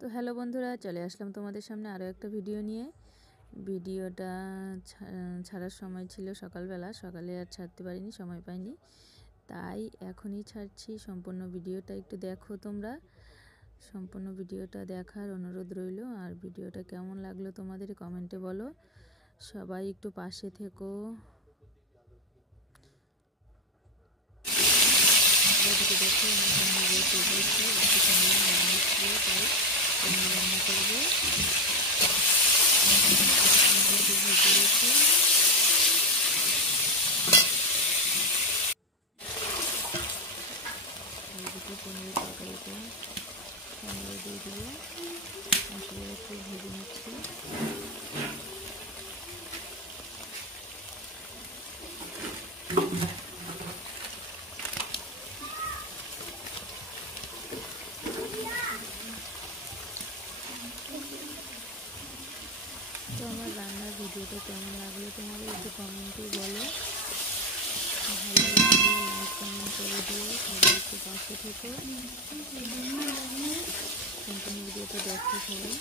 তো হ্যালো বন্ধুরা, চলে আসলাম তোমাদের সামনে আরও একটা ভিডিও নিয়ে। ভিডিওটা ছাড়ার সময় ছিল সকালবেলা, সকালে আর ছাড়তে পারিনি, সময় পাইনি, তাই এখনই ছাড়ছি। সম্পূর্ণ ভিডিওটা একটু দেখো তোমরা, সম্পূর্ণ ভিডিওটা দেখার অনুরোধ রইল। আর ভিডিওটা কেমন লাগলো তোমাদের কমেন্টে বলো, সবাই একটু পাশে থেকো। দেখো আমার সামনে রান্না করবো, পনিরের তরকারিটা পনিরে দিয়ে দিয়ে মশলা একটু ভেজে নিচ্ছি। তো আমার রান্নার ভিডিওটা কেমন লাগলো তোমাদের একটু কমেন্টে বলো, ভালো লাগলে লাইক কমেন্ট করে দিও, সবাই একটু পাশে থেকো, সম্পূর্ণ ভিডিওটা দেখো সবাই।